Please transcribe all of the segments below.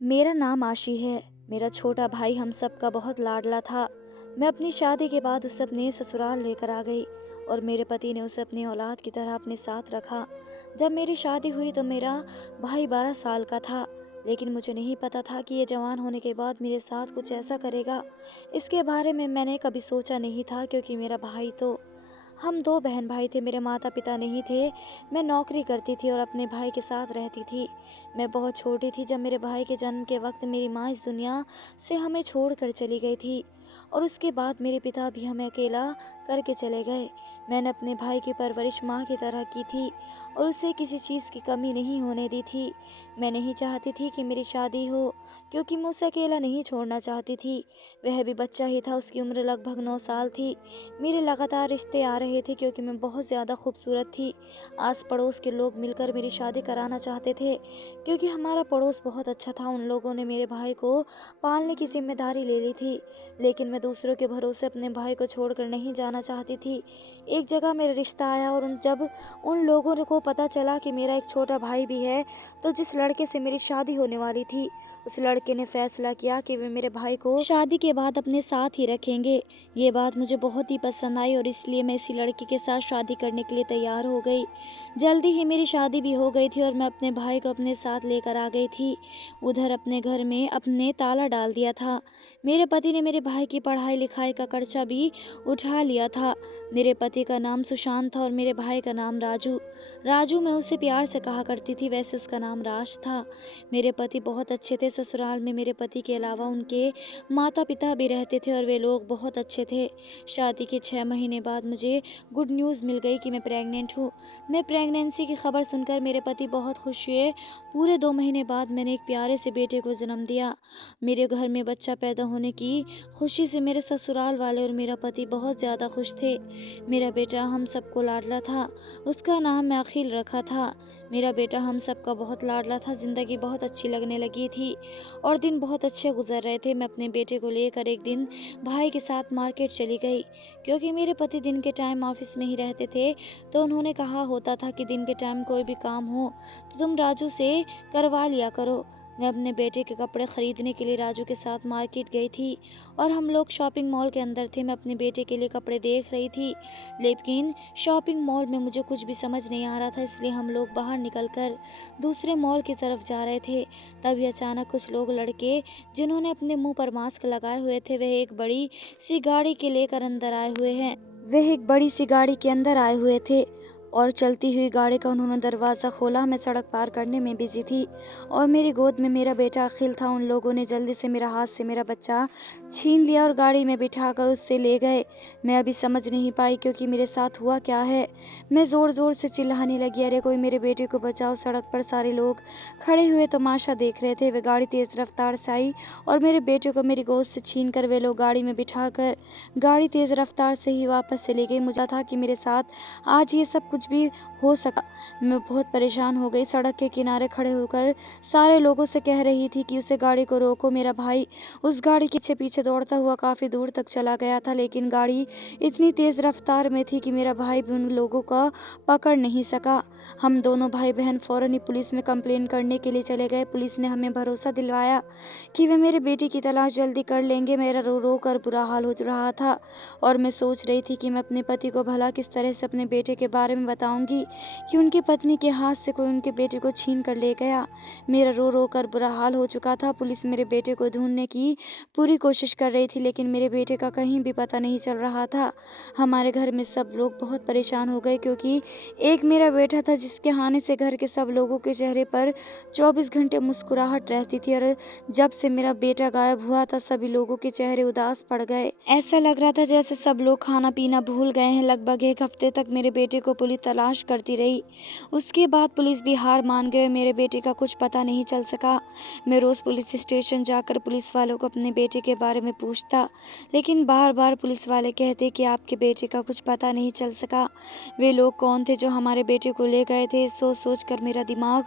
मेरा नाम आशी है। मेरा छोटा भाई हम सब का बहुत लाडला था। मैं अपनी शादी के बाद उसे अपने ससुराल लेकर आ गई और मेरे पति ने उसे अपनी औलाद की तरह अपने साथ रखा। जब मेरी शादी हुई तो मेरा भाई 12 साल का था, लेकिन मुझे नहीं पता था कि ये जवान होने के बाद मेरे साथ कुछ ऐसा करेगा। इसके बारे में मैंने कभी सोचा नहीं था, क्योंकि मेरा भाई तो हम दो बहन भाई थे, मेरे माता पिता नहीं थे। मैं नौकरी करती थी और अपने भाई के साथ रहती थी। मैं बहुत छोटी थी जब मेरे भाई के जन्म के वक्त मेरी माँ इस दुनिया से हमें छोड़कर चली गई थी, और उसके बाद मेरे पिता भी हमें अकेला करके चले गए। मैंने अपने भाई की परवरिश माँ की तरह की थी और उसे किसी चीज़ की कमी नहीं होने दी थी। मैं नहीं चाहती थी कि मेरी शादी हो, क्योंकि मैं उसे अकेला नहीं छोड़ना चाहती थी। वह भी बच्चा ही था, उसकी उम्र लगभग 9 साल थी। मेरे लगातार रिश्ते आ रहे थे, क्योंकि मैं बहुत ज़्यादा खूबसूरत थी। आस पड़ोस के लोग मिलकर मेरी शादी कराना चाहते थे, क्योंकि हमारा पड़ोस बहुत अच्छा था। उन लोगों ने मेरे भाई को पालने की जिम्मेदारी ले ली थी, लेकिन मैं दूसरों के भरोसे अपने भाई को छोड़कर नहीं जाना चाहती थी। एक जगह मेरा रिश्ता आया और जब उन लोगों को पता चला कि मेरा एक छोटा भाई भी है, तो जिस लड़के से मेरी शादी होने वाली थी, उस लड़के ने फैसला किया कि वे मेरे भाई को शादी के बाद अपने साथ ही रखेंगे। ये बात मुझे बहुत ही पसंद आई और इसलिए मैं इसी लड़के के साथ शादी करने के लिए तैयार हो गई। जल्दी ही मेरी शादी भी हो गई थी और मैं अपने भाई को अपने साथ लेकर आ गई थी। उधर अपने घर में अपने ताला डाल दिया था। मेरे पति ने मेरे भाई की पढ़ाई लिखाई का खर्चा भी उठा लिया था। मेरे पति का नाम सुशांत था और मेरे भाई का नाम राजू। राजू मैं उसे प्यार से कहा करती थी, वैसे उसका नाम राज था। मेरे पति बहुत अच्छे थे। ससुराल में मेरे पति के अलावा उनके माता पिता भी रहते थे और वे लोग बहुत अच्छे थे। शादी के 6 महीने बाद मुझे गुड न्यूज़ मिल गई कि मैं प्रेग्नेंट हूँ। मैं प्रेगनेंसी की खबर सुनकर मेरे पति बहुत खुश हुए। पूरे 2 महीने बाद मैंने एक प्यारे से बेटे को जन्म दिया। मेरे घर में बच्चा पैदा होने की खुशी से मेरे ससुराल वाले और मेरा पति बहुत ज़्यादा खुश थे। मेरा बेटा हम सबको लाडला था। उसका नाम मैं अखिल रखा था। मेरा बेटा हम सबका बहुत लाडला था। ज़िंदगी बहुत अच्छी लगने लगी थी और दिन बहुत अच्छे गुजर रहे थे। मैं अपने बेटे को लेकर एक दिन भाई के साथ मार्केट चली गई, क्योंकि मेरे पति दिन के टाइम ऑफिस में ही रहते थे। तो उन्होंने कहा होता था कि दिन के टाइम कोई भी काम हो तो तुम राजू से करवा लिया करो। मैं अपने बेटे के कपड़े खरीदने के लिए राजू के साथ मार्केट गई थी और हम लोग शॉपिंग मॉल के अंदर थे। मैं अपने बेटे के लिए कपड़े देख रही थी, लेकिन शॉपिंग मॉल में मुझे कुछ भी समझ नहीं आ रहा था, इसलिए हम लोग बाहर निकलकर दूसरे मॉल की तरफ जा रहे थे। तभी अचानक कुछ लोग लड़के, जिन्होंने अपने मुंह पर मास्क लगाए हुए थे, वह एक बड़ी सी गाड़ी के लेकर अंदर आए हुए हैं। वह एक बड़ी सी गाड़ी के अंदर आए हुए थे और चलती हुई गाड़ी का उन्होंने दरवाज़ा खोला। मैं सड़क पार करने में बिजी थी और मेरी गोद में मेरा बेटा अखिल था। उन लोगों ने जल्दी से मेरा हाथ से मेरा बच्चा छीन लिया और गाड़ी में बिठाकर उससे ले गए। मैं अभी समझ नहीं पाई क्योंकि मेरे साथ हुआ क्या है। मैं ज़ोर ज़ोर से चिल्लाने लगी, अरे कोई मेरे बेटे को बचाओ। सड़क पर सारे लोग खड़े हुए तमाशा देख रहे थे। वे गाड़ी तेज़ रफ्तार से आई और मेरे बेटे को मेरी गोद से छीन कर वे लोग गाड़ी में बिठाकर गाड़ी तेज़ रफ्तार से ही वापस चली गई। मुझे था कि मेरे साथ आज ये सब कुछ भी हो सका। मैं बहुत परेशान हो गई। सड़क के किनारे खड़े होकर सारे लोगों से कह रही थी कि उसे गाड़ी को रोको। मेरा भाई उस गाड़ी के पीछे पीछे दौड़ता हुआ काफ़ी दूर तक चला गया था, लेकिन गाड़ी इतनी तेज़ रफ्तार में थी कि मेरा भाई भी उन लोगों का पकड़ नहीं सका। हम दोनों भाई बहन फ़ौरन ही पुलिस में कंप्लेन करने के लिए चले गए। पुलिस ने हमें भरोसा दिलवाया कि वे मेरे बेटे की तलाश जल्दी कर लेंगे। मेरा रो रो कर बुरा हाल हो रहा था और मैं सोच रही थी कि मैं अपने पति को भला किस तरह से अपने बेटे के बारे में बताऊंगी कि उनकी पत्नी के हाथ से कोई उनके बेटे को छीन कर ले गया। मेरा रो रो कर बुरा हाल हो चुका था। पुलिस मेरे बेटे को ढूंढने की पूरी कोशिश कर रही थी, लेकिन मेरे बेटे का कहीं भी पता नहीं चल रहा था। हमारे घर में सब लोग बहुत परेशान हो गए, क्योंकि एक मेरा बेटा था जिसके आने से घर के सब लोगों के चेहरे पर 24 घंटे मुस्कुराहट रहती थी, और जब से मेरा बेटा गायब हुआ था सभी लोगों के चेहरे उदास पड़ गए। ऐसा लग रहा था जैसे सब लोग खाना पीना भूल गए हैं। लगभग 1 हफ्ते तक मेरे बेटे को पुलिस तलाश करती रही। उसके बाद पुलिस भी हार मान गई और मेरे बेटे का कुछ पता नहीं चल सका। मैं रोज़ पुलिस स्टेशन जाकर पुलिस वालों को अपने बेटे के बारे में पूछता, लेकिन बार बार पुलिस वाले कहते कि आपके बेटे का कुछ पता नहीं चल सका। वे लोग कौन थे जो हमारे बेटे को ले गए थे? सोच सोच कर मेरा दिमाग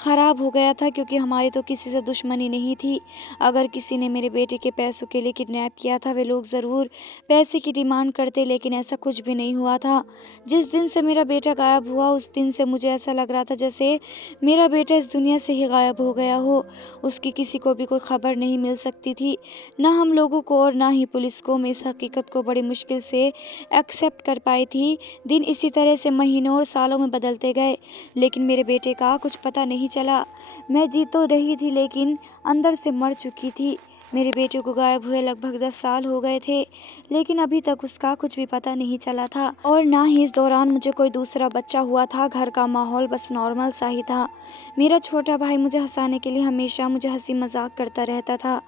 ख़राब हो गया था, क्योंकि हमारी तो किसी से दुश्मनी नहीं थी। अगर किसी ने मेरे बेटे के पैसों के लिए किडनैप किया था, वे लोग ज़रूर पैसे की डिमांड करते, लेकिन ऐसा कुछ भी नहीं हुआ था। जिस दिन से मेरा बेटा गायब हुआ उस दिन से मुझे ऐसा लग रहा था जैसे मेरा बेटा इस दुनिया से ही गायब हो गया हो। उसकी किसी को भी कोई खबर नहीं मिल सकती थी, ना हम लोगों को और ना ही पुलिस को। मैं इस हकीकत को बड़ी मुश्किल से एक्सेप्ट कर पाई थी। दिन इसी तरह से महीनों और सालों में बदलते गए, लेकिन मेरे बेटे का कुछ पता नहीं चला। मैं जी तो रही थी लेकिन अंदर से मर चुकी थी। मेरे बेटे को गायब हुए लगभग 10 साल हो गए थे, लेकिन अभी तक उसका कुछ भी पता नहीं चला था और ना ही इस दौरान मुझे कोई दूसरा बच्चा हुआ था। घर का माहौल बस नॉर्मल सा ही था। मेरा छोटा भाई मुझे हंसाने के लिए हमेशा मुझे हंसी मजाक करता रहता था।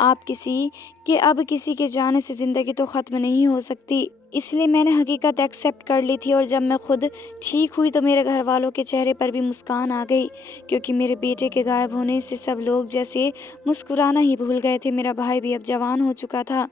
अब किसी के जाने से ज़िंदगी तो ख़त्म नहीं हो सकती, इसलिए मैंने हकीकत एक्सेप्ट कर ली थी। और जब मैं खुद ठीक हुई तो मेरे घर वालों के चेहरे पर भी मुस्कान आ गई, क्योंकि मेरे बेटे के गायब होने से सब लोग जैसे मुस्कुराना ही भूल गए थे। मेरा भाई भी अब जवान हो चुका था।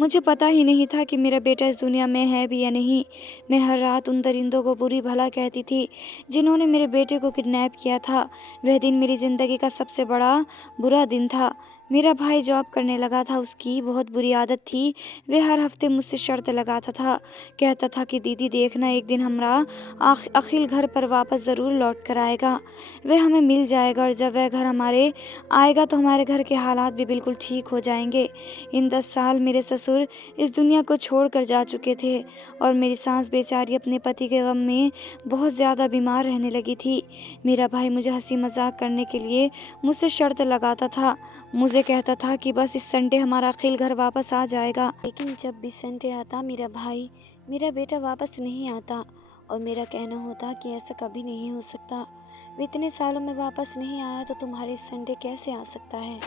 मुझे पता ही नहीं था कि मेरा बेटा इस दुनिया में है भी या नहीं। मैं हर रात उन दरिंदों को बुरी भला कहती थी जिन्होंने मेरे बेटे को किडनैप किया था। वह दिन मेरी ज़िंदगी का सबसे बड़ा बुरा दिन था। मेरा भाई जॉब करने लगा था, उसकी बहुत बुरी आदत थी। वह हर हफ्ते मुझसे शर्त लगाता था, कहता था कि दीदी देखना, एक दिन हमारा अखिल घर पर वापस ज़रूर लौट कर आएगा। वह हमें मिल जाएगा और जब वह घर हमारे आएगा तो हमारे घर के हालात भी बिल्कुल ठीक हो जाएंगे। इन 10 साल मेरे ससुर इस दुनिया को छोड़ कर जा चुके थे और मेरी सास बेचारी अपने पति के गम में बहुत ज़्यादा बीमार रहने लगी थी। मेरा भाई मुझे हंसी मजाक करने के लिए मुझसे शर्त लगाता था। मुझे कहता था कि बस इस संडे हमारा अखिल घर वापस आ जाएगा, लेकिन जब भी संडे आता मेरा बेटा वापस नहीं आता और मेरा कहना होता कि ऐसा कभी नहीं हो सकता। वो इतने सालों में वापस नहीं आया तो तुम्हारे संडे कैसे आ सकता है।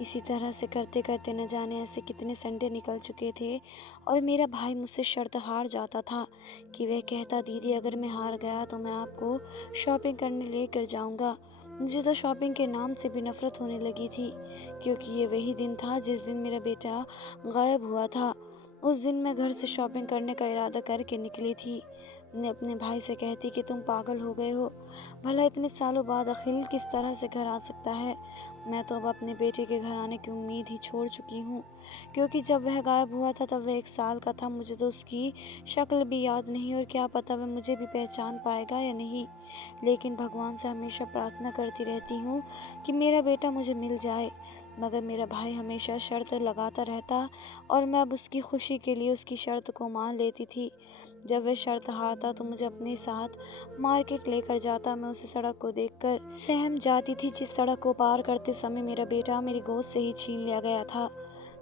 इसी तरह से करते करते न जाने ऐसे कितने संडे निकल चुके थे और मेरा भाई मुझसे शर्त हार जाता था कि वह कहता, दीदी अगर मैं हार गया तो मैं आपको शॉपिंग करने लेकर जाऊंगा। मुझे तो शॉपिंग के नाम से भी नफरत होने लगी थी, क्योंकि ये वही दिन था जिस दिन मेरा बेटा गायब हुआ था। उस दिन मैं घर से शॉपिंग करने का इरादा करके निकली थी। मैं अपने भाई से कहती कि तुम पागल हो गए हो, भला इतने सालों बाद अखिल किस तरह से घर आ सकता है। मैं तो अब अपने बेटे के घर आने की उम्मीद ही छोड़ चुकी हूँ, क्योंकि जब वह गायब हुआ था तब वह 1 साल का था। मुझे तो उसकी शक्ल भी याद नहीं और क्या पता वह मुझे भी पहचान पाएगा या नहीं। लेकिन भगवान से हमेशा प्रार्थना करती रहती हूँ कि मेरा बेटा मुझे मिल जाए, मगर मेरा भाई हमेशा शर्त लगाता रहता और मैं अब उसकी खुशी के लिए उसकी शर्त को मान लेती थी। जब वह शर्त हारता तो मुझे अपने साथ मार्केट लेकर जाता। मैं उस सड़क को देखकर सहम जाती थी जिस सड़क को पार करते समय मेरा बेटा मेरी गोद से ही छीन लिया गया था।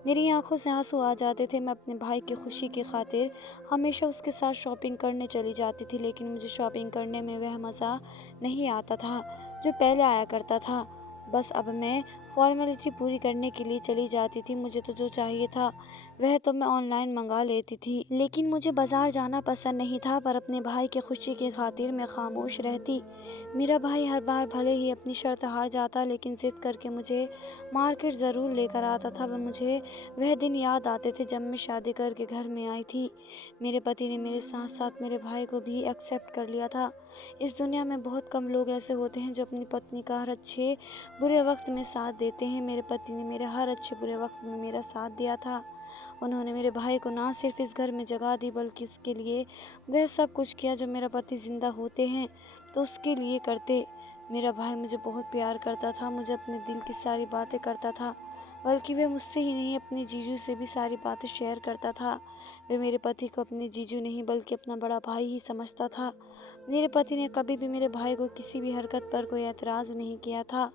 मेरी आंखों से आंसू आ जाते थे। मैं अपने भाई की खुशी की खातिर हमेशा उसके साथ शॉपिंग करने चली जाती थी, लेकिन मुझे शॉपिंग करने में वह मज़ा नहीं आता था जो पहले आया करता था। बस अब मैं फॉर्मेलिटी पूरी करने के लिए चली जाती थी। मुझे तो जो चाहिए था वह तो मैं ऑनलाइन मंगा लेती थी, लेकिन मुझे बाज़ार जाना पसंद नहीं था। पर अपने भाई की खुशी की खातिर मैं खामोश रहती। मेरा भाई हर बार भले ही अपनी शर्त हार जाता, लेकिन जिद करके मुझे मार्केट ज़रूर लेकर आता था। मुझे वह दिन याद आते थे जब मैं शादी करके घर में आई थी। मेरे पति ने मेरे साथ साथ मेरे भाई को भी एक्सेप्ट कर लिया था। इस दुनिया में बहुत कम लोग ऐसे होते हैं जो अपनी पत्नी का हर अच्छे बुरे वक्त में साथ देते हैं। मेरे पति ने मेरे हर अच्छे बुरे वक्त में मेरा साथ दिया था। उन्होंने मेरे भाई को ना सिर्फ इस घर में जगह दी, बल्कि इसके लिए वह सब कुछ किया जो मेरा पति जिंदा होते हैं तो उसके लिए करते। मेरा भाई मुझे बहुत प्यार करता था, मुझे अपने दिल की सारी बातें करता था, बल्कि वह मुझसे ही नहीं अपने जीजू से भी सारी बातें शेयर करता था। वह मेरे पति को अपने जीजू नहीं बल्कि अपना बड़ा भाई ही समझता था। मेरे पति ने कभी भी मेरे भाई को किसी भी हरकत पर कोई एतराज़ नहीं किया था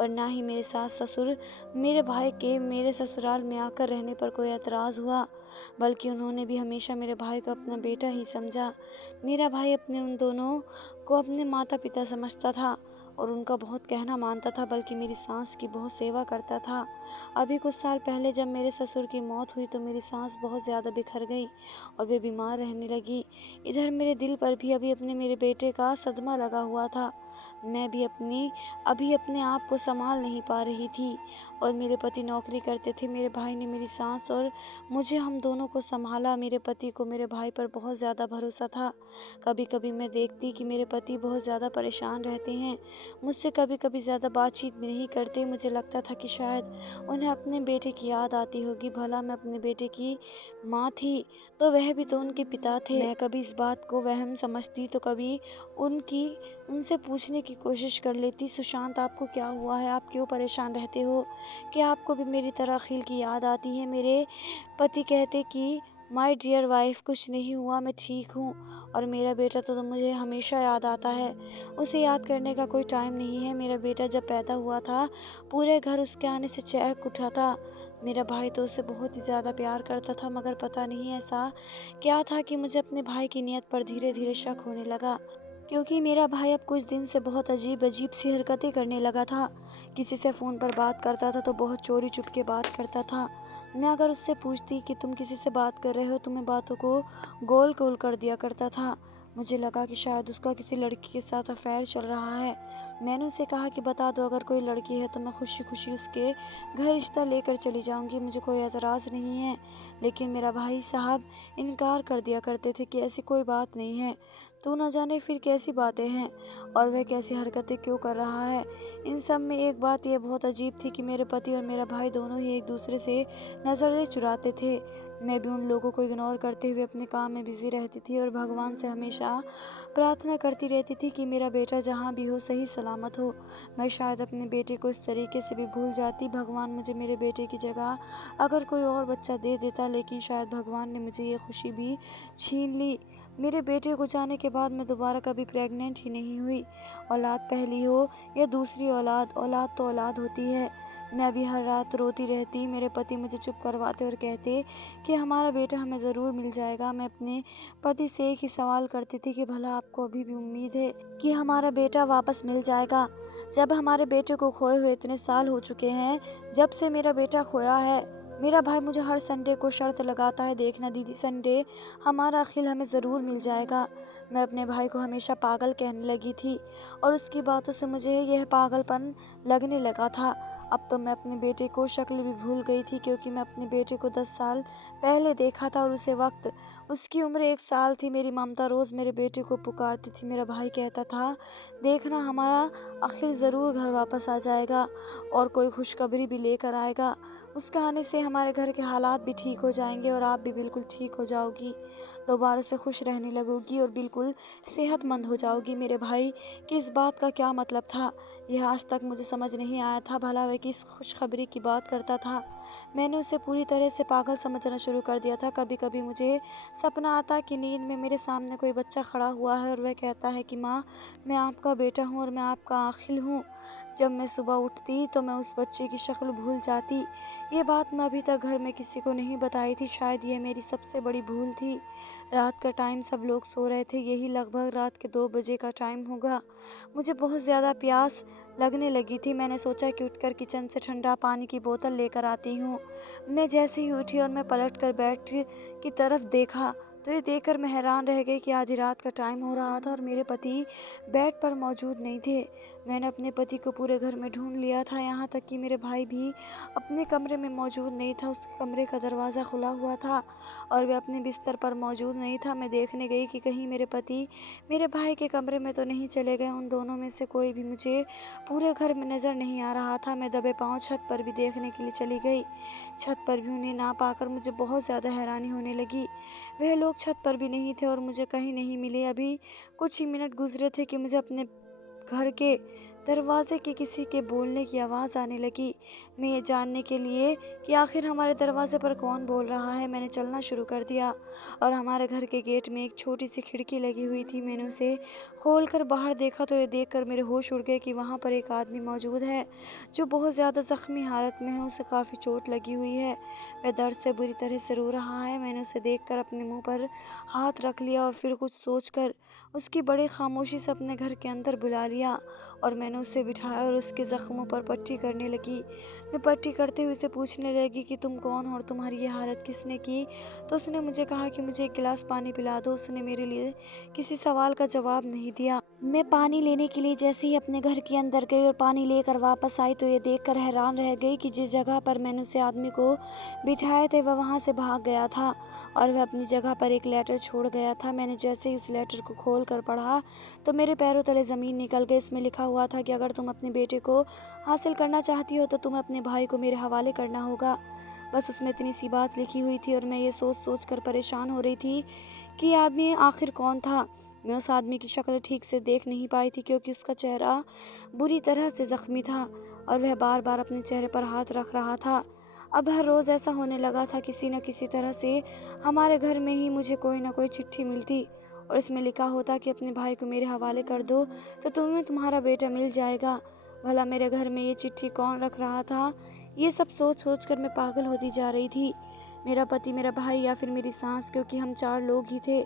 और ना ही मेरे सास ससुर मेरे भाई के मेरे ससुराल में आकर रहने पर कोई एतराज़ हुआ, बल्कि उन्होंने भी हमेशा मेरे भाई को अपना बेटा ही समझा। मेरा भाई अपने उन दोनों को अपने माता पिता समझता था और उनका बहुत कहना मानता था, बल्कि मेरी सास की बहुत सेवा करता था। अभी कुछ साल पहले जब मेरे ससुर की मौत हुई तो मेरी सास बहुत ज़्यादा बिखर गई और वे बीमार रहने लगी। इधर मेरे दिल पर भी अभी अपने मेरे बेटे का सदमा लगा हुआ था। मैं भी अभी अपने आप को संभाल नहीं पा रही थी और मेरे पति नौकरी करते थे। मेरे भाई ने मेरी सास और मुझे, हम दोनों को संभाला। मेरे पति को मेरे भाई पर बहुत ज़्यादा भरोसा था। कभी कभी मैं देखती कि मेरे पति बहुत ज़्यादा परेशान रहते हैं मुझसे कभी कभी ज़्यादा बातचीत भी नहीं करते। मुझे लगता था कि शायद उन्हें अपने बेटे की याद आती होगी। भला मैं अपने बेटे की माँ थी तो वह भी तो उनके पिता थे। मैं कभी इस बात को वहम समझती तो कभी उनकी उनसे पूछने की कोशिश कर लेती, सुशांत आपको क्या हुआ है, आप क्यों परेशान रहते हो, क्या आपको भी मेरी तरह अखिल की याद आती है। मेरे पति कहते कि माय डियर वाइफ, कुछ नहीं हुआ, मैं ठीक हूँ। और मेरा बेटा तो मुझे हमेशा याद आता है। उसे याद करने का कोई टाइम नहीं है। मेरा बेटा जब पैदा हुआ था पूरे घर उसके आने से चहक उठा था। मेरा भाई तो उसे बहुत ही ज़्यादा प्यार करता था, मगर पता नहीं ऐसा क्या था कि मुझे अपने भाई की नीयत पर धीरे धीरे शक होने लगा। क्योंकि मेरा भाई अब कुछ दिन से बहुत अजीब अजीब सी हरकतें करने लगा था। किसी से फ़ोन पर बात करता था तो बहुत चोरी चुपके बात करता था। मैं अगर उससे पूछती कि तुम किसी से बात कर रहे हो तो मैं बातों को गोल गोल कर दिया करता था। मुझे लगा कि शायद उसका किसी लड़की के साथ अफेयर चल रहा है। मैंने उसे कहा कि बता दो, अगर कोई लड़की है तो मैं खुशी खुशी उसके घर रिश्ता लेकर चली जाऊंगी, मुझे कोई एतराज़ नहीं है। लेकिन मेरा भाई साहब इनकार कर दिया करते थे कि ऐसी कोई बात नहीं है, तू न जाने फिर कैसी बातें हैं और वह कैसी हरकतें क्यों कर रहा है। इन सब में एक बात यह बहुत अजीब थी कि मेरे पति और मेरा भाई दोनों ही एक दूसरे से नज़रें चुराते थे। मैं भी उन लोगों को इग्नोर करते हुए अपने काम में बिजी रहती थी और भगवान से हमेशा प्रार्थना करती रहती थी कि मेरा बेटा जहाँ भी हो सही सलामत हो। मैं शायद अपने बेटे को इस तरीके से भी भूल जाती, भगवान मुझे मेरे बेटे की जगह अगर कोई और बच्चा दे देता, लेकिन शायद भगवान ने मुझे ये खुशी भी छीन ली। मेरे बेटे को जाने के बाद मैं दोबारा कभी प्रेग्नेंट ही नहीं हुई। औलाद पहली हो या दूसरी औलाद, औलाद तो औलाद होती है। मैं अभी हर रात रोती रहती। मेरे पति मुझे चुप करवाते और कहते कि हमारा बेटा हमें ज़रूर मिल जाएगा। मैं अपने पति से एक ही सवाल करती थी कि भला आपको अभी भी उम्मीद है कि हमारा बेटा वापस मिल जाएगा, जब हमारे बेटे को खोए हुए इतने साल हो चुके हैं, जब से मेरा बेटा खोया है। मेरा भाई मुझे हर संडे को शर्त लगाता है, देखना दीदी संडे हमारा अखिल हमें ज़रूर मिल जाएगा। मैं अपने भाई को हमेशा पागल कहने लगी थी और उसकी बातों से मुझे यह पागलपन लगने लगा था। अब तो मैं अपने बेटे को शक्ल भी भूल गई थी, क्योंकि मैं अपने बेटे को 10 साल पहले देखा था और उसे वक्त उसकी उम्र 1 साल थी। मेरी ममता रोज़ मेरे बेटे को पुकारती थी। मेरा भाई कहता था, देखना हमारा अखिल ज़रूर घर वापस आ जाएगा और कोई खुशखबरी भी लेकर आएगा। उसके आने से हमारे घर के हालात भी ठीक हो जाएंगे और आप भी बिल्कुल ठीक हो जाओगी, दोबारा से खुश रहने लगोगी और बिल्कुल सेहतमंद हो जाओगी। मेरे भाई की इस बात का क्या मतलब था, यह आज तक मुझे समझ नहीं आया था। भला वह किस खुशखबरी की बात करता था। मैंने उसे पूरी तरह से पागल समझना शुरू कर दिया था। कभी कभी मुझे सपना आता कि नींद में मेरे सामने कोई बच्चा खड़ा हुआ है और वह कहता है कि माँ, मैं आपका बेटा हूँ और मैं आपका अखिल हूँ। जब मैं सुबह उठती तो मैं उस बच्चे की शक्ल भूल जाती। ये बात मैं अभी तक घर में किसी को नहीं बताई थी। शायद ये मेरी सबसे बड़ी भूल थी। रात का टाइम, सब लोग सो रहे थे, यही लगभग रात के 2 बजे का टाइम होगा। मुझे बहुत ज़्यादा प्यास लगने लगी थी। मैंने सोचा कि उठकर किचन से ठंडा पानी की बोतल लेकर आती हूँ। मैं जैसे ही उठी और मैं पलट कर बेड की तरफ देखा तो ये देखकर मैं हैरान रह गई कि आधी रात का टाइम हो रहा था और मेरे पति बेड पर मौजूद नहीं थे। मैंने अपने पति को पूरे घर में ढूंढ लिया था, यहाँ तक कि मेरे भाई भी अपने कमरे में मौजूद नहीं था। उसके कमरे का दरवाज़ा खुला हुआ था और वह अपने बिस्तर पर मौजूद नहीं था। मैं देखने गई कि कहीं मेरे पति मेरे भाई के कमरे में तो नहीं चले गए। उन दोनों में से कोई भी मुझे पूरे घर में नज़र नहीं आ रहा था। मैं दबे पाँव छत पर भी देखने के लिए चली गई। छत पर भी उन्हें ना पाकर मुझे बहुत ज़्यादा हैरानी होने लगी। वह लोग छत पर भी नहीं थे और मुझे कहीं नहीं मिले। अभी कुछ ही मिनट गुजरे थे कि मुझे अपने घर के दरवाजे के किसी के बोलने की आवाज़ आने लगी। मैं ये जानने के लिए कि आखिर हमारे दरवाजे पर कौन बोल रहा है, मैंने चलना शुरू कर दिया और हमारे घर के गेट में एक छोटी सी खिड़की लगी हुई थी। मैंने उसे खोलकर बाहर देखा तो ये देखकर मेरे होश उड़ गए कि वहाँ पर एक आदमी मौजूद है जो बहुत ज़्यादा ज़ख्मी हालत में है। उसे काफ़ी चोट लगी हुई है, वह दर्द से बुरी तरह से रो रहा है। मैंने उसे देखकर अपने मुंह पर हाथ रख लिया और फिर कुछ सोचकर उसकी बड़ी खामोशी से अपने घर के अंदर बुला लिया और मैंने उसे बिठाया और उसके ज़ख्मों पर पट्टी करने लगी। मैं पट्टी करते हुए उसे पूछने लगी कि तुम कौन हो और तुम्हारी ये हालत किसने की। तो उसने मुझे कहा कि मुझे एक गिलास पानी पिला दो। उसने मेरे लिए किसी सवाल का जवाब नहीं दिया। मैं पानी लेने के लिए जैसे ही अपने घर के अंदर गई और पानी लेकर वापस आई तो ये देखकर हैरान रह गई कि जिस जगह पर मैंने उसे आदमी को बिठाए थे वह वहाँ से भाग गया था और वह अपनी जगह पर एक लेटर छोड़ गया था। मैंने जैसे ही उस लेटर को खोल कर पढ़ा तो मेरे पैरों तले ज़मीन निकल गई। इसमें लिखा हुआ था कि अगर तुम अपने बेटे को हासिल करना चाहती हो तो तुम्हें अपने भाई को मेरे हवाले करना होगा। बस उसमें इतनी सी बात लिखी हुई थी और मैं ये सोच सोच कर परेशान हो रही थी कि ये आदमी आखिर कौन था। मैं उस आदमी की शक्ल ठीक से देख नहीं पाई थी क्योंकि उसका चेहरा बुरी तरह से ज़ख्मी था और वह बार बार अपने चेहरे पर हाथ रख रहा था। अब हर रोज़ ऐसा होने लगा था, किसी न किसी तरह से हमारे घर में ही मुझे कोई ना कोई चिट्ठी मिलती और इसमें लिखा होता कि अपने भाई को मेरे हवाले कर दो तो तुम्हें तुम्हारा बेटा मिल जाएगा। भला मेरे घर में ये चिट्ठी कौन रख रहा था? ये सब सोच सोच कर मैं पागल होती जा रही थी। मेरा पति, मेरा भाई या फिर मेरी सास, क्योंकि हम 4 लोग ही थे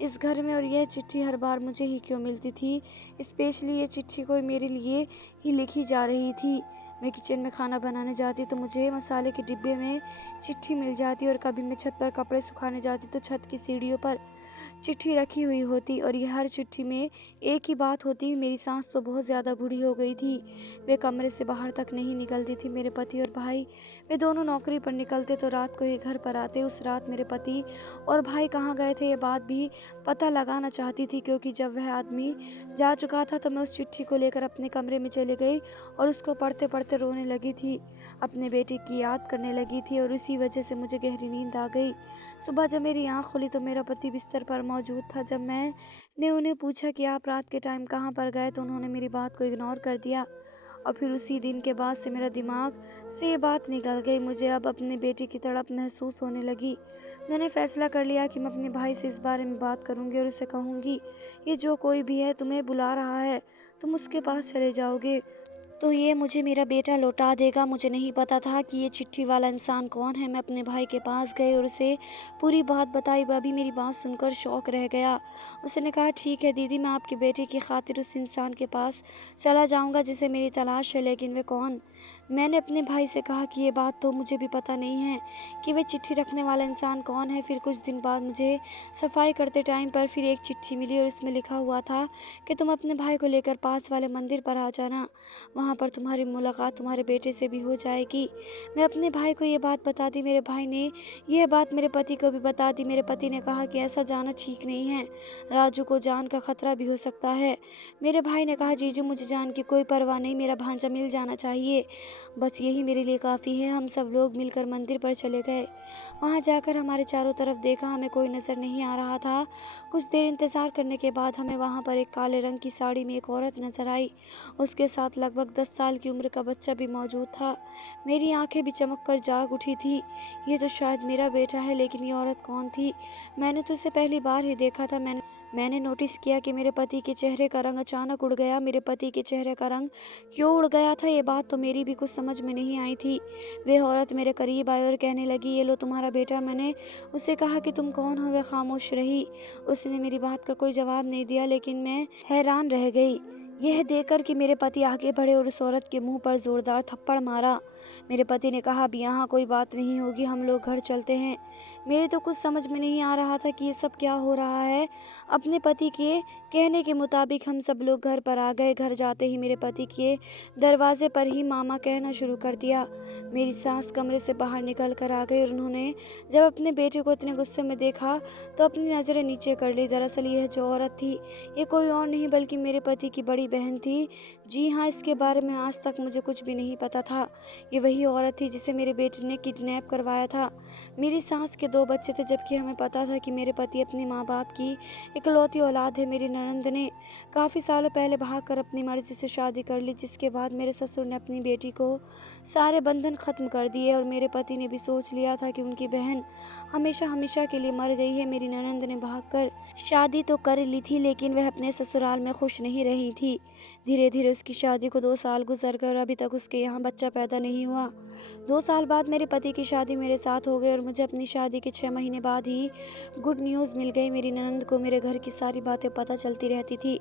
इस घर में और यह चिट्ठी हर बार मुझे ही क्यों मिलती थी? स्पेशली ये चिट्ठी कोई मेरे लिए ही लिखी जा रही थी। मैं किचन में खाना बनाने जाती तो मुझे मसाले के डिब्बे में चिट्ठी मिल जाती और कभी मैं छत पर कपड़े सुखाने जाती तो छत की सीढ़ियों पर चिट्ठी रखी हुई होती और ये हर चिट्ठी में एक ही बात होती। मेरी सास तो बहुत ज़्यादा बूढ़ी हो गई थी, वे कमरे से बाहर तक नहीं निकलती थी। मेरे पति और भाई वे दोनों नौकरी पर निकलते तो रात को ही घर पर आते। उस रात मेरे पति और भाई कहाँ गए थे ये बात भी पता लगाना चाहती थी क्योंकि जब वह आदमी जा चुका था तो मैं उस चिट्ठी को लेकर अपने कमरे में चली गई और उसको पढ़ते पढ़ते रोने लगी थी, अपने बेटे की याद करने लगी थी और उसी वजह से मुझे गहरी नींद आ गई। सुबह जब मेरी आँख खुली तो मेरा पति बिस्तर पर मौजूद था। जब मैंने उन्हें पूछा कि आप रात के टाइम कहाँ पर गए तो उन्होंने मेरी बात को इग्नोर कर दिया और फिर उसी दिन के बाद से मेरा दिमाग से ये बात निकल गई। मुझे अब अपने बेटे की तड़प महसूस होने लगी। मैंने फैसला कर लिया कि मैं अपने भाई से इस बारे में बात करूंगी और उसे कहूंगी ये जो कोई भी है तुम्हें बुला रहा है, तुम उसके पास चले जाओगे तो ये मुझे मेरा बेटा लौटा देगा। मुझे नहीं पता था कि ये चिट्ठी वाला इंसान कौन है। मैं अपने भाई के पास गई और उसे पूरी बात बताई। वह भी मेरी बात सुनकर शौक रह गया। उसने कहा ठीक है दीदी, मैं आपके बेटे की खातिर उस इंसान के पास चला जाऊंगा जिसे मेरी तलाश है, लेकिन वे कौन? मैंने अपने भाई से कहा कि ये बात तो मुझे भी पता नहीं है कि वे चिट्ठी रखने वाला इंसान कौन है। फिर कुछ दिन बाद मुझे सफाई करते टाइम पर फिर एक चिट्ठी मिली और इसमें लिखा हुआ था कि तुम अपने भाई को लेकर पास वाले मंदिर पर आ जाना, वहाँ पर तुम्हारी मुलाकात तुम्हारे बेटे से भी हो जाएगी। मैं अपने भाई को ये बात बता दी। मेरे भाई ने यह बात मेरे पति को भी बता दी। मेरे पति ने कहा कि ऐसा जाना ठीक नहीं है, राजू को जान का खतरा भी हो सकता है। मेरे भाई ने कहा जीजू मुझे जान की कोई परवाह नहीं, मेरा भांजा मिल जाना चाहिए, बस यही मेरे लिए काफ़ी है। हम सब लोग मिलकर मंदिर पर चले गए। वहाँ जाकर हमारे चारों तरफ देखा, हमें कोई नज़र नहीं आ रहा था। कुछ देर इंतज़ार करने के बाद हमें वहाँ पर एक काले रंग की साड़ी में एक औरत नज़र आई। उसके साथ लगभग 10 साल की उम्र का बच्चा भी मौजूद था। मेरी आंखें भी चमक कर जाग उठी थी। ये तो शायद मेरा बेटा है, लेकिन ये औरत कौन थी? मैंने तो उसे पहली बार ही देखा था। मैंने नोटिस किया कि मेरे पति के चेहरे का रंग अचानक उड़ गया। मेरे पति के चेहरे का रंग क्यों उड़ गया था ये बात तो मेरी भी कुछ समझ में नहीं आई थी। वह औरत मेरे करीब आई और कहने लगी ये लो तुम्हारा बेटा। मैंने उससे कहा कि तुम कौन हो? वह खामोश रही। उसने मेरी बात का कोई जवाब नहीं दिया, लेकिन मैं हैरान रह गई यह देखकर कि मेरे पति आगे बढ़े और उस औरत के मुंह पर जोरदार थप्पड़ मारा। मेरे पति ने कहा अब यहाँ कोई बात नहीं होगी, हम लोग घर चलते हैं। मेरे तो कुछ समझ में नहीं आ रहा था कि ये सब क्या हो रहा है। अपने पति के कहने के मुताबिक हम सब लोग घर पर आ गए। घर जाते ही मेरे पति के दरवाजे पर ही मामा कहना शुरू कर दिया। मेरी सास कमरे से बाहर निकल कर आ गई और उन्होंने जब अपने बेटे को इतने गुस्से में देखा तो अपनी नज़रें नीचे कर ली। दरअसल यह जो औरत थी ये कोई और नहीं बल्कि मेरे पति की बड़ी बहन थी। जी हाँ, इसके बारे में आज तक मुझे कुछ भी नहीं पता था। ये वही औरत थी जिसे मेरे बेटे ने किडनैप करवाया था। मेरी सास के 2 बच्चे थे, जबकि हमें पता था कि मेरे पति अपने माँ बाप की इकलौती औलाद है। मेरी ननंद ने काफ़ी सालों पहले भागकर अपनी मर्जी से शादी कर ली, जिसके बाद मेरे ससुर ने अपनी बेटी को सारे बंधन ख़त्म कर दिए और मेरे पति ने भी सोच लिया था कि उनकी बहन हमेशा हमेशा के लिए मर गई है। मेरी ननंद ने भागकर शादी तो कर ली थी, लेकिन वह अपने ससुराल में खुश नहीं रही थी। धीरे धीरे उसकी शादी को 2 साल गुजर गए और अभी तक उसके यहाँ बच्चा पैदा नहीं हुआ। 2 साल बाद मेरे पति की शादी मेरे साथ हो गई और मुझे अपनी शादी के 6 महीने बाद ही गुड न्यूज़ मिल गई। मेरी ननंद को मेरे घर की सारी बातें पता चलती रहती थी।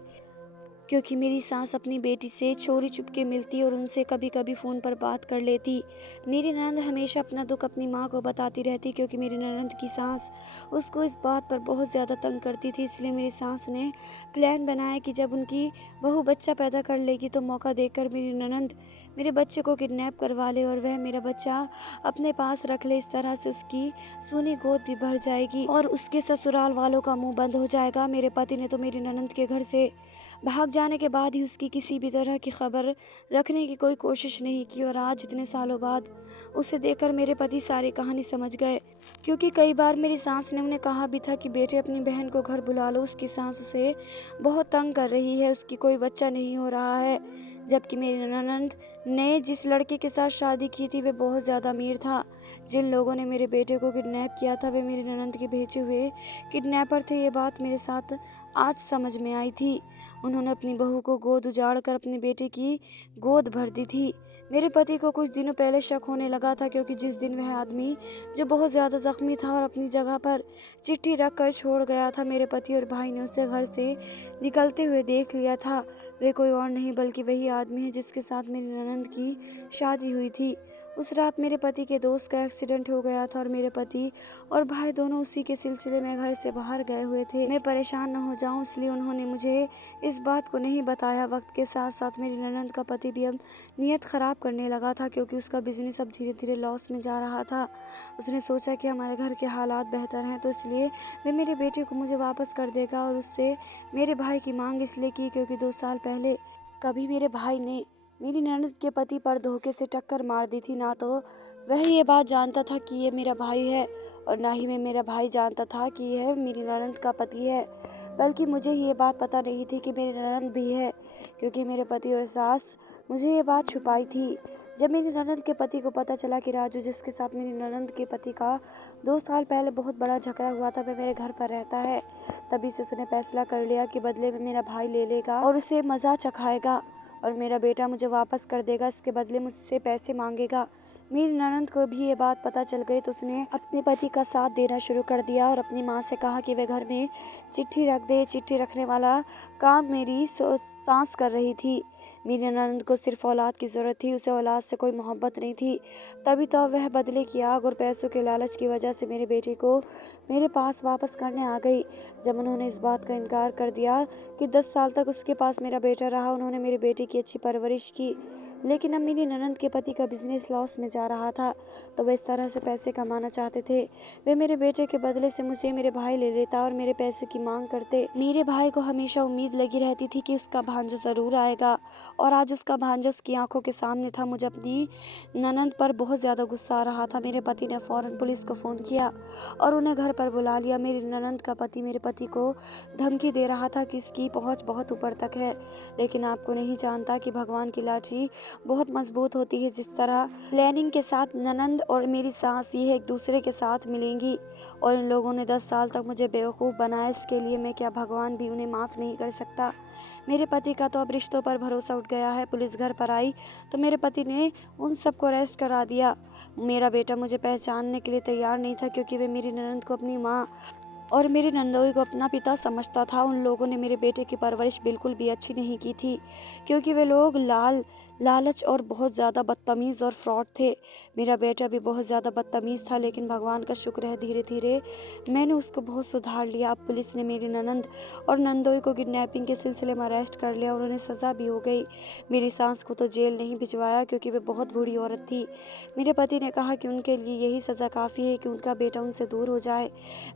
क्योंकि मेरी सास अपनी बेटी से चोरी चुपके मिलती और उनसे कभी कभी फ़ोन पर बात कर लेती। मेरी ननद हमेशा अपना दुख अपनी माँ को बताती रहती, क्योंकि मेरी ननद की सास उसको इस बात पर बहुत ज़्यादा तंग करती थी। इसलिए मेरी सास ने प्लान बनाया कि जब उनकी बहू बच्चा पैदा कर लेगी तो मौका देकर मेरी ननद मेरे बच्चे को किडनैप करवा ले और वह मेरा बच्चा अपने पास रख ले। इस तरह से उसकी सूनी गोद भी भर जाएगी और उसके ससुराल वालों का मुंह बंद हो जाएगा। मेरे पति ने तो मेरी ननद के घर से भाग जाने के बाद ही उसकी किसी भी तरह की खबर रखने की कोई कोशिश नहीं की, और आज इतने सालों बाद उसे देखकर मेरे पति सारी कहानी समझ गए। क्योंकि कई बार मेरी सास ने उन्हें कहा भी था कि बेटे अपनी बहन को घर बुला लो, उसकी सास उसे बहुत तंग कर रही है, उसकी कोई बच्चा नहीं हो रहा है। जबकि मेरी ननद ने जिस लड़के के साथ शादी की थी वह बहुत ज़्यादा अमीर था। जिन लोगों ने मेरे बेटे को किडनैप किया था वे मेरी ननद के भेजे हुए किडनैपर थे। ये बात मेरे साथ आज समझ में आई थी। उन्होंने अपनी बहू को गोद उजाड़ कर अपने बेटे की गोद भर दी थी। मेरे पति को कुछ दिनों पहले शक होने लगा था, क्योंकि जिस दिन वह आदमी जो बहुत ज़्यादा जख्मी था और अपनी जगह पर चिट्ठी रख कर छोड़ गया था, मेरे पति और भाई ने उसे घर से निकलते हुए देख लिया था। वे कोई और नहीं बल्कि वही आदमी है जिसके साथ मेरी ननद की शादी हुई थी। उस रात मेरे पति के दोस्त का एक्सीडेंट हो गया था और मेरे पति और भाई दोनों उसी के सिलसिले में घर से बाहर गए हुए थे। मैं परेशान न हो जाऊं इसलिए उन्होंने मुझे इस बात को नहीं बताया। वक्त के साथ साथ मेरी ननद का पति भी अब नीयत ख़राब करने लगा था, क्योंकि उसका बिजनेस अब धीरे धीरे लॉस में जा रहा था। उसने सोचा कि हमारे घर के हालात बेहतर हैं तो इसलिए वह मेरे बेटे को मुझे वापस कर देगा, और उससे मेरे भाई की मांग इसलिए की क्योंकि 2 साल पहले कभी मेरे भाई ने मेरी ननद के पति पर धोखे से टक्कर मार दी थी। ना तो वह ये बात जानता था कि ये मेरा भाई है, और ना ही मैं मेरा भाई जानता था कि यह मेरी ननद का पति है, बल्कि मुझे ये बात पता नहीं थी कि मेरी ननद भी है, क्योंकि मेरे पति और सास मुझे ये बात छुपाई थी। जब मेरी ननद के पति को पता चला कि राजू, जिसके साथ मेरी ननद के पति का 2 साल पहले बहुत बड़ा झगड़ा हुआ था, वह मेरे घर पर रहता है, तभी से उसने फैसला कर लिया कि बदले में मेरा भाई ले लेगा और उसे मज़ा चखाएगा और मेरा बेटा मुझे वापस कर देगा। इसके बदले मुझसे पैसे मांगेगा। मेरी ननद को भी ये बात पता चल गई तो उसने अपने पति का साथ देना शुरू कर दिया और अपनी माँ से कहा कि वह घर में चिट्ठी रख दे। चिट्ठी रखने वाला काम मेरी सास कर रही थी। मेरी ननद को सिर्फ औलाद की ज़रूरत थी, उसे औलाद से कोई मोहब्बत नहीं थी। तभी तो वह बदले की आग और पैसों के लालच की वजह से मेरे बेटे को मेरे पास वापस करने आ गई। जब उन्होंने इस बात का इनकार कर दिया कि 10 साल तक उसके पास मेरा बेटा रहा, उन्होंने मेरे बेटे की अच्छी परवरिश की, लेकिन अब मेरी ननद के पति का बिजनेस लॉस में जा रहा था तो वे इस तरह से पैसे कमाना चाहते थे। वे मेरे बेटे के बदले से मुझे मेरे भाई ले लेता और मेरे पैसे की मांग करते। मेरे भाई को हमेशा उम्मीद लगी रहती थी कि उसका भांजा ज़रूर आएगा, और आज उसका भांजा उसकी आंखों के सामने था। मुझे अपनी ननद पर बहुत ज़्यादा गुस्सा आ रहा था। मेरे पति ने फ़ौरन पुलिस को फ़ोन किया और उन्हें घर पर बुला लिया। मेरी ननद का पति मेरे पति को धमकी दे रहा था कि इसकी पहुंच बहुत ऊपर तक है, लेकिन आपको नहीं जानता कि भगवान की लाठी बहुत मजबूत होती है। जिस तरह प्लानिंग के साथ ननद और मेरी सास ये एक दूसरे के साथ मिलेंगी, और इन लोगों ने 10 साल तक मुझे बेवकूफ़ बनाया, इसके लिए मैं क्या भगवान भी उन्हें माफ़ नहीं कर सकता। मेरे पति का तो अब रिश्तों पर भरोसा उठ गया है। पुलिस घर पर आई तो मेरे पति ने उन सबको अरेस्ट करा दिया। मेरा बेटा मुझे पहचानने के लिए तैयार नहीं था, क्योंकि वे मेरी ननद को अपनी माँ और मेरे नंदोई को अपना पिता समझता था। उन लोगों ने मेरे बेटे की परवरिश बिल्कुल भी अच्छी नहीं की थी, क्योंकि वे लोग लालच और बहुत ज़्यादा बदतमीज़ और फ्रॉड थे। मेरा बेटा भी बहुत ज़्यादा बदतमीज़ था, लेकिन भगवान का शुक्र है धीरे धीरे मैंने उसको बहुत सुधार लिया। अब पुलिस ने मेरी ननद और नंदोई को किडनैपिंग के सिलसिले में अरेस्ट कर लिया और उन्हें सज़ा भी हो गई। मेरी सास को तो जेल नहीं भिजवाया, क्योंकि वे बहुत बूढ़ी औरत थी। मेरे पति ने कहा कि उनके लिए यही सज़ा काफ़ी है कि उनका बेटा उनसे दूर हो जाए।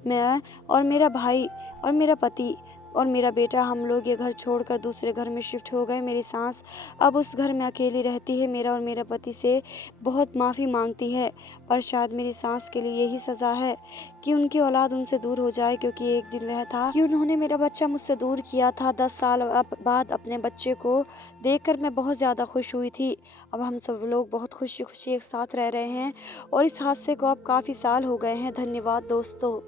मैं और मेरा भाई और मेरा पति और मेरा बेटा, हम लोग ये घर छोड़कर दूसरे घर में शिफ्ट हो गए। मेरी सास अब उस घर में अकेली रहती है। मेरा और मेरा पति से बहुत माफ़ी मांगती है, पर शायद मेरी सास के लिए यही सज़ा है कि उनकी औलाद उनसे दूर हो जाए, क्योंकि एक दिन वह था कि उन्होंने मेरा बच्चा मुझसे दूर किया था। 10 साल बाद अपने बच्चे को देखकर मैं बहुत ज़्यादा खुश हुई थी। अब हम सब लोग बहुत खुशी खुशी एक साथ रह रहे हैं, और इस हादसे को अब काफ़ी साल हो गए हैं। धन्यवाद दोस्तों।